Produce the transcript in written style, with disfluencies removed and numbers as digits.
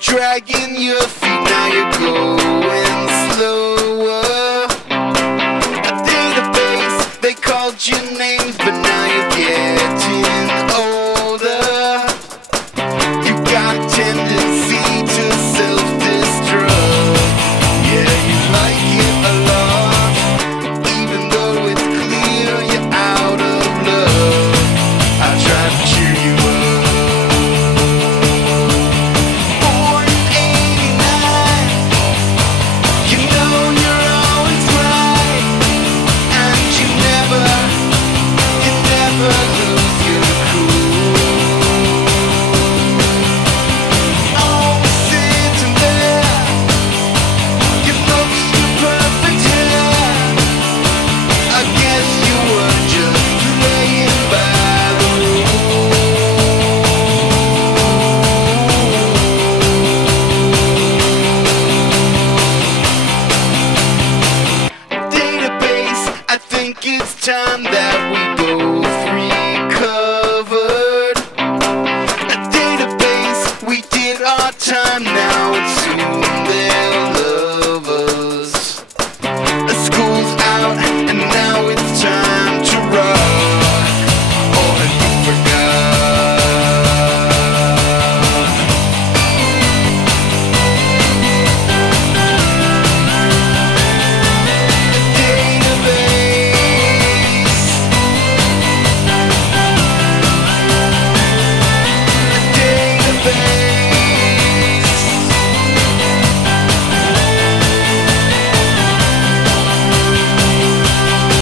dragging your feet, now you're going slower. A database, they called your names, but now you're getting older. You got a tendency to self-destruct. Yeah, you like it a lot, even though it's clear you're out of love. I try to cheer you up. Born in '89, you know you're always right, and you never lose your cool. Always sitting there, you looked the perfect hair. I guess you were just playing by the database. I think it's time that we both recovered. A database, we did our time, now it's soon